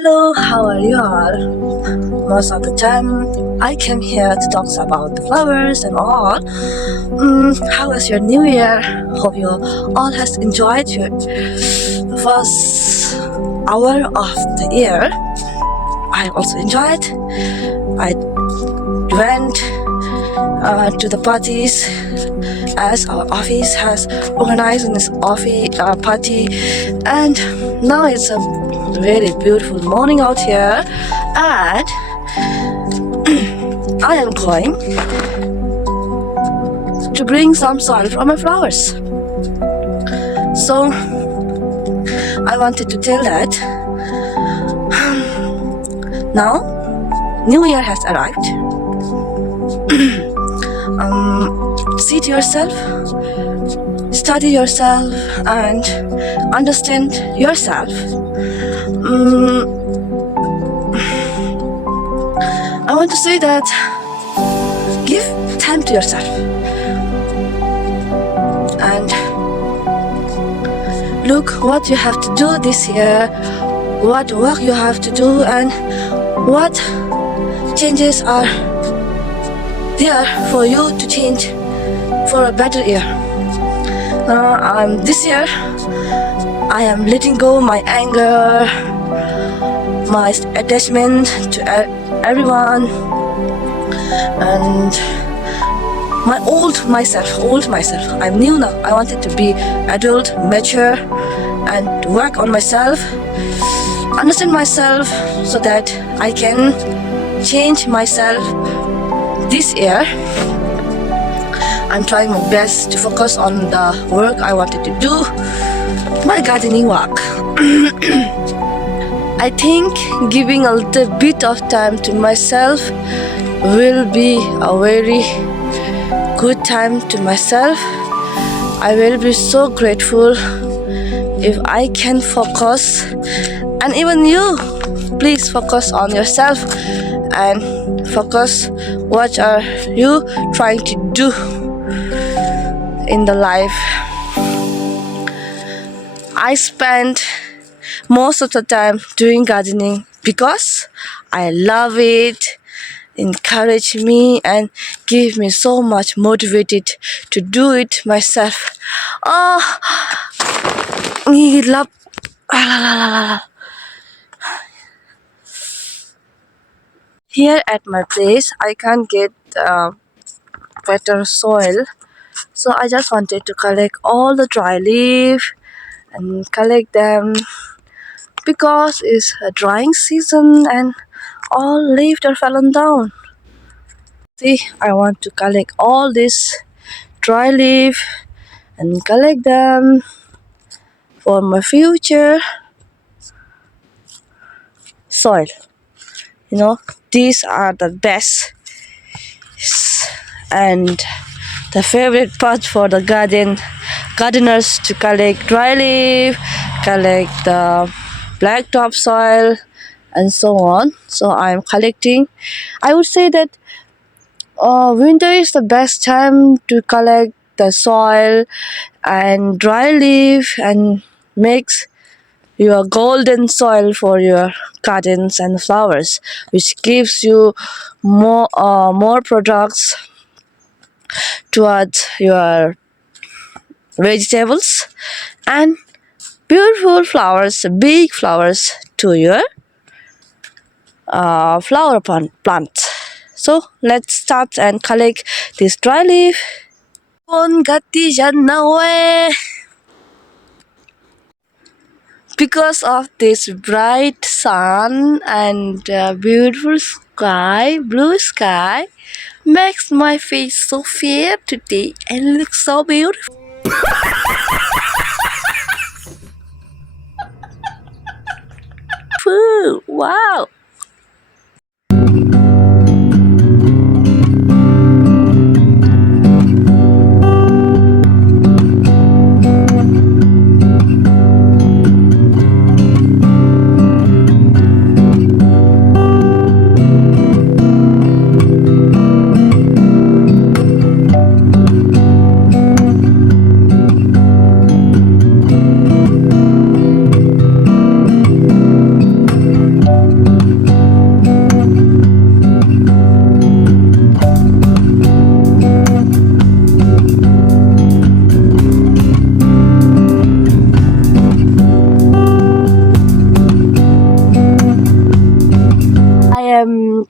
Hello, how are you all? Most of the time, I came here to talk about the flowers and all. How was your New Year? Hope you all has enjoyed your first hour of the year. I also enjoyed. I went to the parties as our office has organized in this office party, and now it's a very beautiful morning out here, and I am going to bring some soil from my flowers. So I wanted to tell that now New Year has arrived. Sit yourself, study yourself, and understand yourself. I want to say that give time to yourself and look what you have to do this year, what work you have to do, and what changes are there for you to change for a better year. This year I am letting go my anger, my attachment to everyone, and my old myself. I'm new now. I wanted to be adult, mature, and work on myself, understand myself, so that I can change myself this year. I'm trying my best to focus on the work I wanted to do, my gardening work. I think giving a little bit of time to myself will be a very good time to myself. I will be so grateful if I can focus, and even you, please focus on yourself and focus what are you trying to do in the life. I spend most of the time doing gardening because I love it, encourage me, and give me so much motivated to do it myself. Oh, love. Here at my place, I can't get better soil, so I just wanted to collect all the dry leaf and collect them because it's a drying season and all leaves are fallen down. See, I want to collect all this dry leaf and collect them for my future soil. These are the best and the favorite part for the gardeners to collect dry leaf, collect the black topsoil, and so on. So I'm collecting. I would say that winter is the best time to collect the soil and dry leaf and makes your golden soil for your gardens and flowers, which gives you more products towards your vegetables and beautiful flowers, big flowers to your flower plant. So let's start and collect this dry leaf. Because of this bright sun and beautiful sky, blue sky, makes my face so fair today and looks so beautiful. Wow!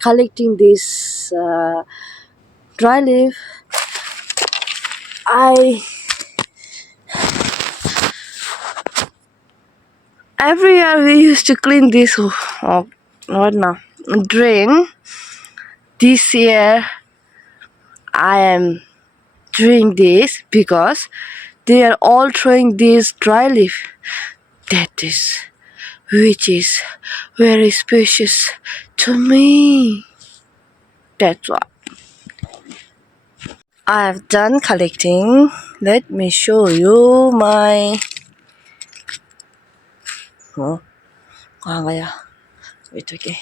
collecting this dry leaf. I Every year we used to clean this what now drain. This year I am doing this because they are all throwing this dry leaf. That is which is very precious to me. That's why I have done collecting. Let me show you my wait, okay.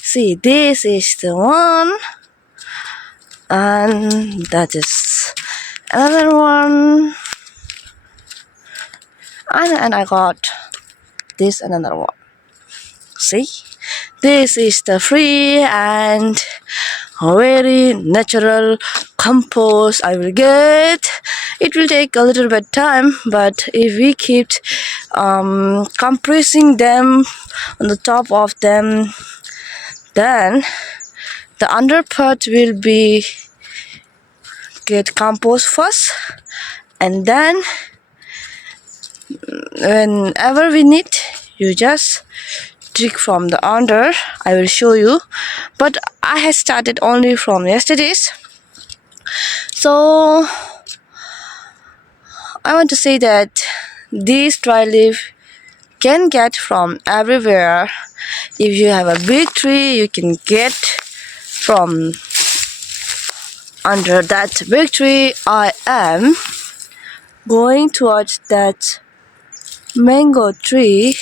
See, this is the one, and that is another one, and I got this another one. See, this is the free and very natural compost I will get. It will take a little bit time, but if we keep compressing them on the top of them, then the under part will be get compost first, and then whenever we need, you just dig from the under. I will show you, but I had started only from yesterday's. So I want to say that this dry leaf can get from everywhere. If you have a big tree, you can get from under that big tree. I am going towards that mango tree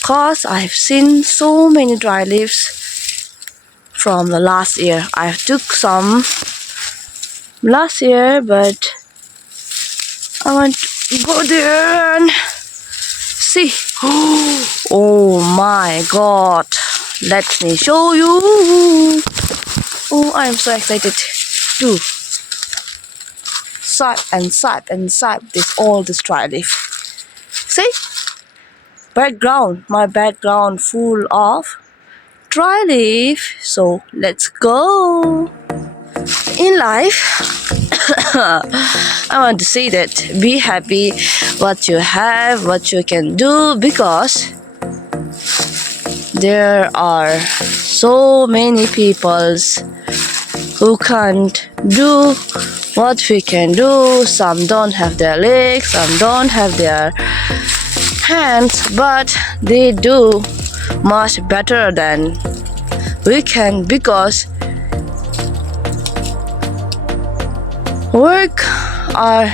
because I've seen so many dry leaves from the last year. I took some last year, but I want to go there and see. Oh my god, let me show you. Oh, I'm so excited to swipe and swipe and swipe this dry leaf. See, my background full of dry leaf. So let's go. In life, I want to say that be happy what you have, what you can do, because there are so many peoples who can't do what we can do. Some don't have their legs, some don't have their hands, but they do much better than we can, because work are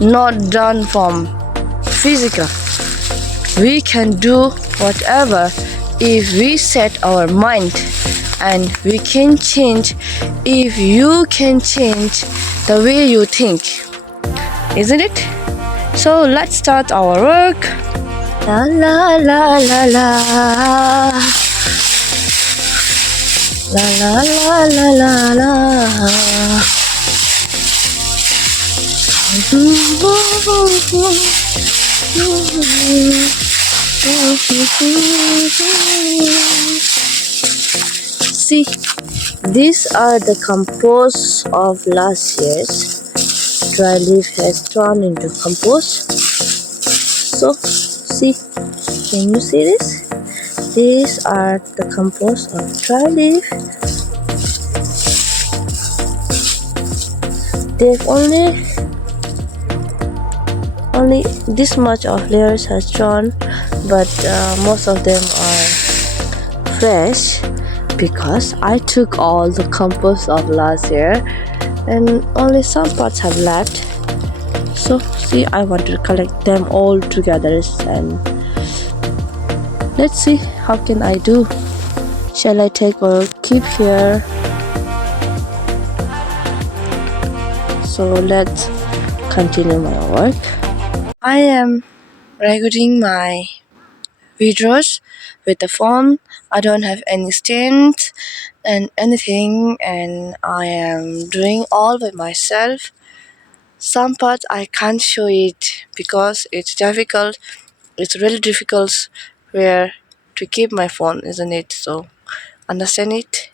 not done from physical. We can do whatever if we set our mind, and we can change if you can change the way you think, isn't it? So let's start our work. La la la la la la la la la la. See, these are the compost of last year's. Dry leaf has turned into compost. So, see, can you see this? These are the compost of dry leaf. They've only this much of layers has drawn, but most of them are fresh because I took all the compost of last year and only some parts have left. So see, I want to collect them all together, and let's see how can I do. Shall I take or keep here? So let's continue my work. I am recording my videos with the phone. I don't have any stand and anything, and I am doing all by myself. Some parts I can't show it because it's difficult. It's really difficult where to keep my phone, isn't it? So understand it,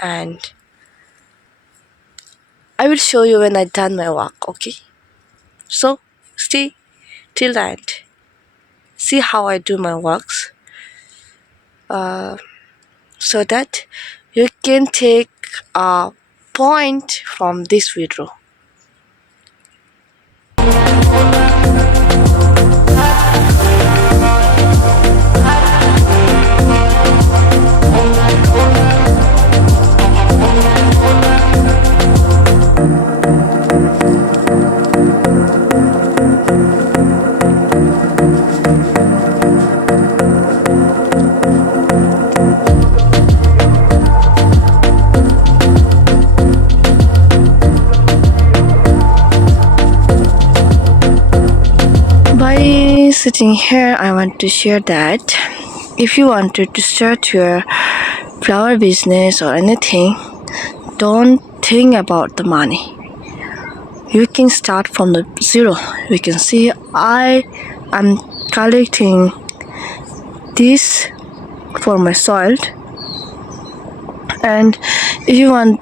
and I will show you when I done my work, okay? So stay till the end. See how I do my works, so that you can take a point from this video. By sitting here, I want to share that if you wanted to start your flower business or anything, don't think about the money. You can start from the zero. You can see I am collecting this for my soil, and if you want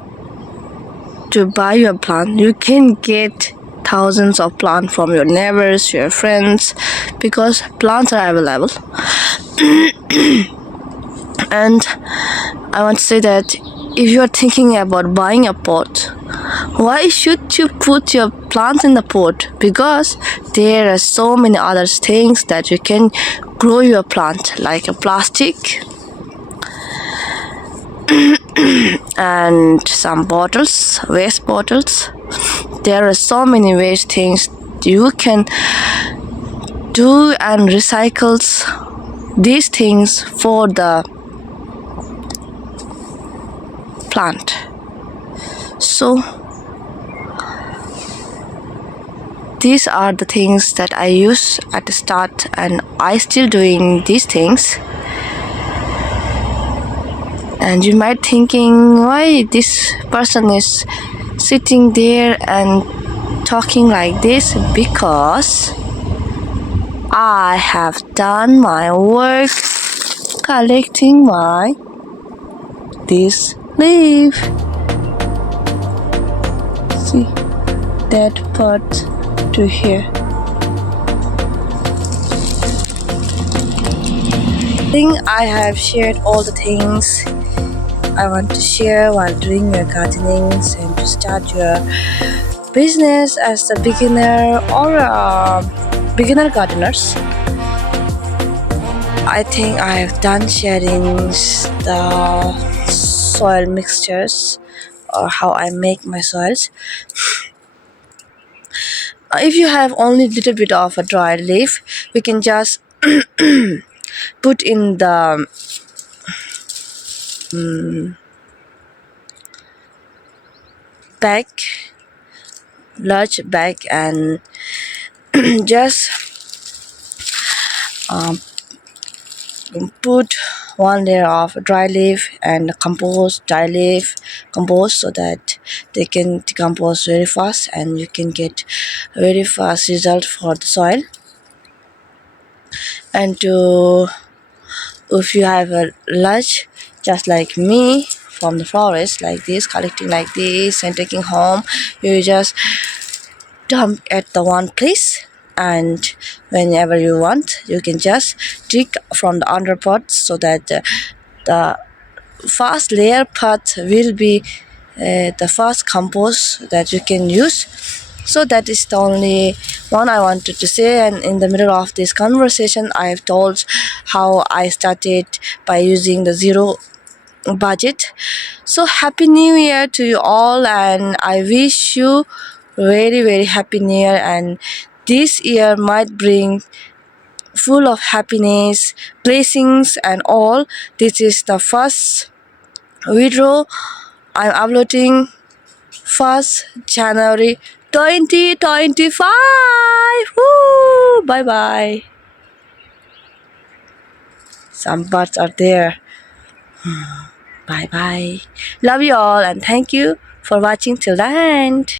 to buy your plant, you can get thousands of plants from your neighbors, your friends, because plants are available. And I want to say that if you are thinking about buying a pot, why should you put your plants in the pot? Because there are so many other things that you can grow your plant, like a plastic and some bottles, waste bottles. There are so many waste things you can do and recycles these things for the plant. So these are the things that I use at the start, and I still doing these things. And you might thinking why this person is sitting there and talking like this, because I have done my work collecting this leaf. See that part to here. I think I have shared all the things I want to share while doing your gardenings and to start your business as a beginner or beginner gardeners. I think I have done sharing the soil mixtures or how I make my soils. If you have only little bit of a dried leaf, we can just put in the bag, large bag, and just put one layer of dry leaf and compost so that they can decompose very fast and you can get very fast result for the soil. And if you have a large, just like me, from the forest like this, collecting like this and taking home, you just dump at the one place, and whenever you want you can just dig from the under pot so that the first layer part will be the first compost that you can use. So that is the only one I wanted to say, and in the middle of this conversation I have told how I started by using the zero budget. So happy new year to you all, and I wish you very very happy new year, and this year might bring full of happiness, blessings and all. This is the first video I'm uploading, 1st January 2025. Woo! Bye bye. Some birds are there. Bye bye. Love you all and thank you for watching till the end.